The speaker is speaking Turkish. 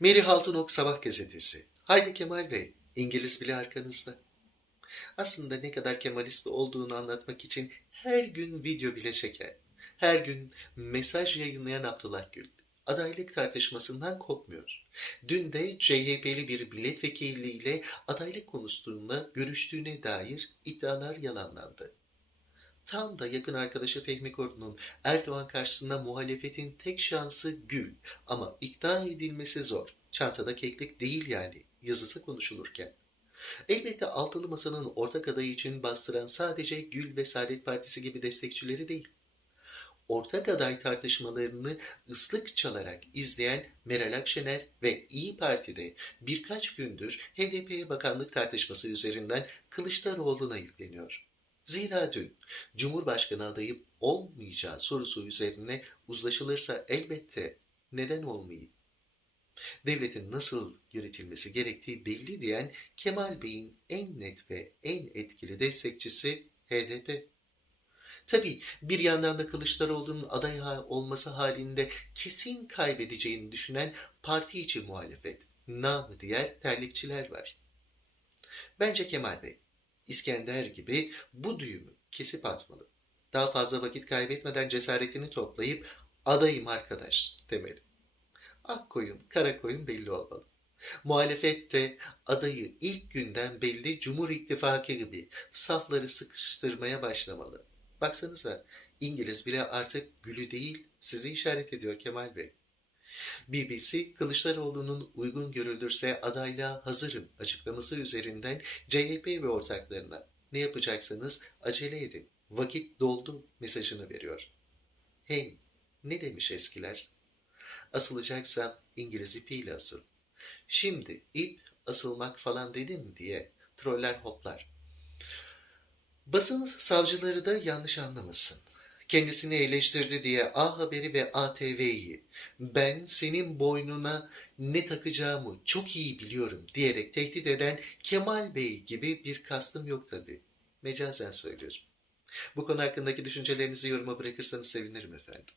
Merih Altınok Sabah Gazetesi. Haydi Kemal Bey, İngiliz bile arkanızda. Aslında ne kadar Kemalist olduğunu anlatmak için her gün video bile çeker. Her gün mesaj yayınlayan Abdullah Gül. Adaylık tartışmasından kopmuyor. Dün de CHP'li bir milletvekiliyle adaylık konusunda görüştüğüne dair iddialar yalanlandı. Tam da yakın arkadaşı Fehmi Korun'un Erdoğan karşısında muhalefetin tek şansı Gül ama ikna edilmesi zor. Çantada keklik değil yani yazısı konuşulurken. Elbette altılı masanın ortak adayı için bastıran sadece Gül ve Saadet Partisi gibi destekçileri değil. Ortak aday tartışmalarını ıslık çalarak izleyen Meral Akşener ve İyi Parti'de birkaç gündür HDP'ye bakanlık tartışması üzerinden Kılıçdaroğlu'na yükleniyor. Zira dün Cumhurbaşkanı adayı olmayacağı sorusu üzerine uzlaşılırsa elbette neden olmayayım? Devletin nasıl yönetilmesi gerektiği belli diyen Kemal Bey'in en net ve en etkili destekçisi HDP. Tabii bir yandan da Kılıçdaroğlu'nun aday olması halinde kesin kaybedeceğini düşünen parti içi muhalefet, namı diğer terlikçiler var. Bence Kemal Bey, İskender gibi bu düğümü kesip atmalı. Daha fazla vakit kaybetmeden cesaretini toplayıp adayım arkadaş demeli. Ak koyun, kara koyun belli olmalı. Muhalefet de adayı ilk günden belli Cumhur İttifakı gibi safları sıkıştırmaya başlamalı. Baksanıza İngiliz bile artık gülü değil sizi işaret ediyor Kemal Bey. BBC Kılıçdaroğlu'nun uygun görülürse adaylığa hazırım açıklaması üzerinden CHP ve ortaklarına ne yapacaksanız acele edin vakit doldu mesajını veriyor. Hem ne demiş eskiler? Asılacaksan İngiliz ipiyle asıl. Şimdi ip asılmak falan dedim diye troller hoplar. Basın savcıları da yanlış anlamasın. Kendisini eleştirdi diye A Haberi ve ATV'yi ben senin boynuna ne takacağımı çok iyi biliyorum diyerek tehdit eden Kemal Bey gibi bir kastım yok tabii. Mecazen söylüyorum. Bu konu hakkındaki düşüncelerinizi yoruma bırakırsanız sevinirim efendim.